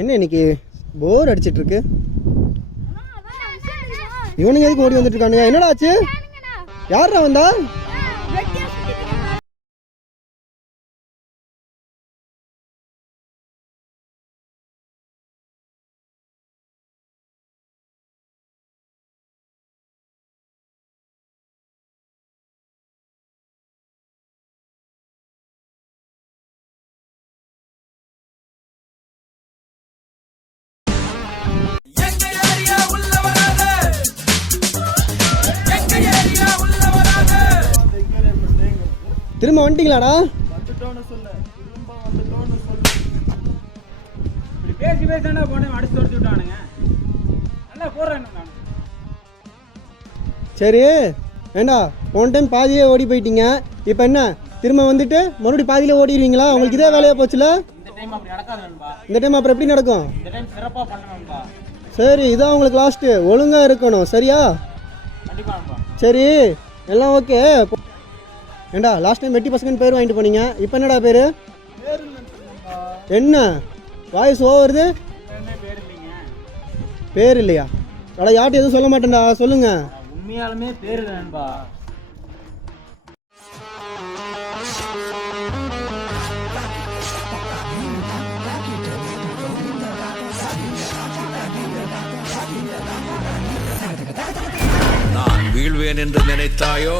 என்ன இன்னைக்கு போர் அடிச்சிட்டு இருக்கு. இவனுங்க எதுக்கு ஓடி வந்துட்டு இருக்கானுங்க? என்னடா ஆச்சு? யாரா வந்தா? திரும்ப வந்துட்டீங்களாடா? பேசி பேசாண்டா போனேன், அடிச்சு தொடுத்து விட்டானுங்க. நல்லா போடுறேன் நான். சரி ஏண்டா போன டைம் பாதியே ஓடி போயிட்டீங்க, இப்போ என்ன திரும்ப வந்துட்டு மறுபடியும் பாதியில ஓடிடுவீங்களா? உங்களுக்கு இதே வேலையா போச்சுல? இந்த டைம் அப்படி நடக்காது நண்பா. இந்த டைம் அப்புறம் எப்படி நடக்கும்? இந்த டைம் சிறப்பா பண்ணணும்பா. சரி இதான் உங்களுக்கு லாஸ்ட்டு, ஒழுங்கா இருக்கணும் சரியா? கண்டிப்பா நண்பா. சரி எல்லாம் ஓகே. ஏண்டா லாஸ்ட் டைம் வெட்டி பசங்கன்னு பேர் வாங்கிட்டு போனீங்க, இப்போ என்னடா பேர்? என்ன வாய்ஸ் ஓவருது? பேர் இல்லைங்க. பேர் இல்லையா? அட யார்ட்டும் எதுவும் சொல்ல மாட்டேன்டா, சொல்லுங்க. உண்மையாலுமே பேர் இல்லை நண்பா. நான் வீழ்வேன் என்று நினைத்தாயோ?